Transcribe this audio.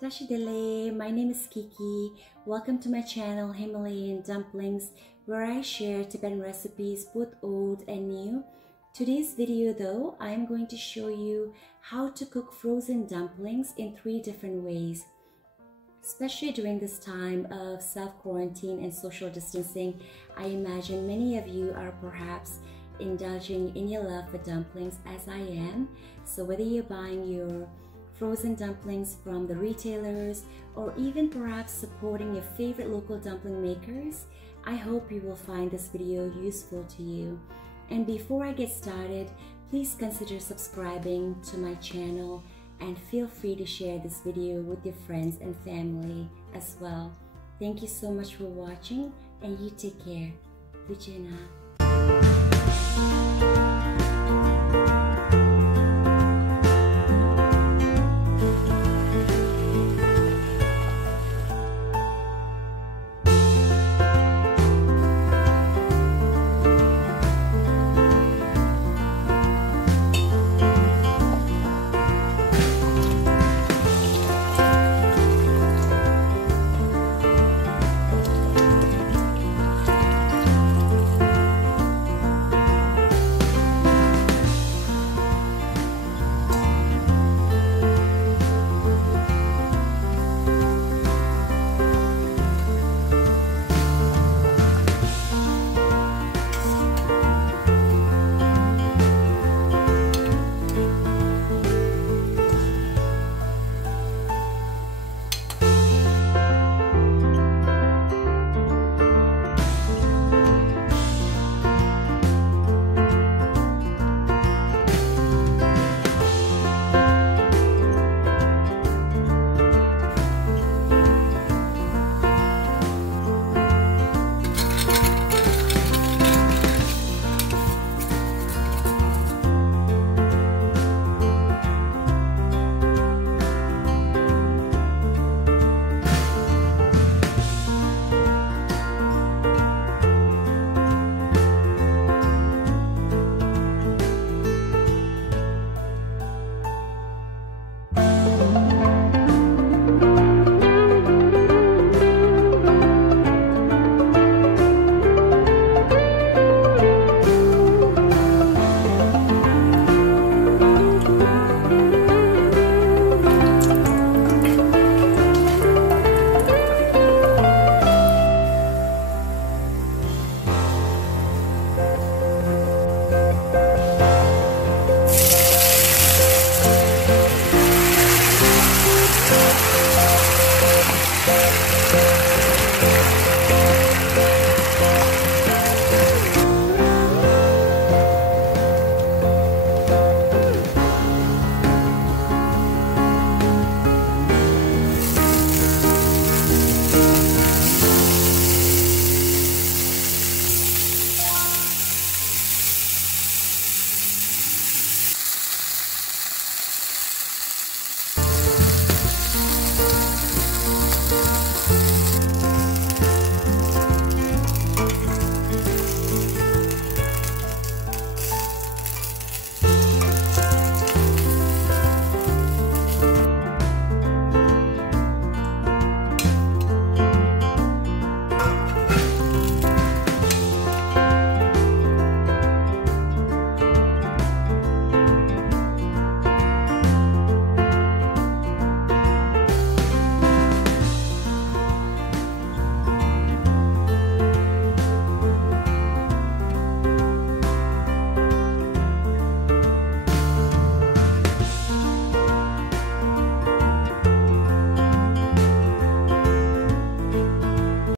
Dashidele, my name is Kiki. Welcome to my channel Himalayan Dumplings, where I share Tibetan recipes both old and new. Today's video though, I am going to show you how to cook frozen dumplings in 3 different ways. Especially during this time of self-quarantine and social distancing, I imagine many of you are perhaps indulging in your love for dumplings as I am. So whether you're buying your frozen dumplings from the retailers or even perhaps supporting your favorite local dumpling makers, I hope you will find this video useful to you. And before I get started, please consider subscribing to my channel and feel free to share this video with your friends and family as well. Thank you so much for watching and you take care. Vijayana.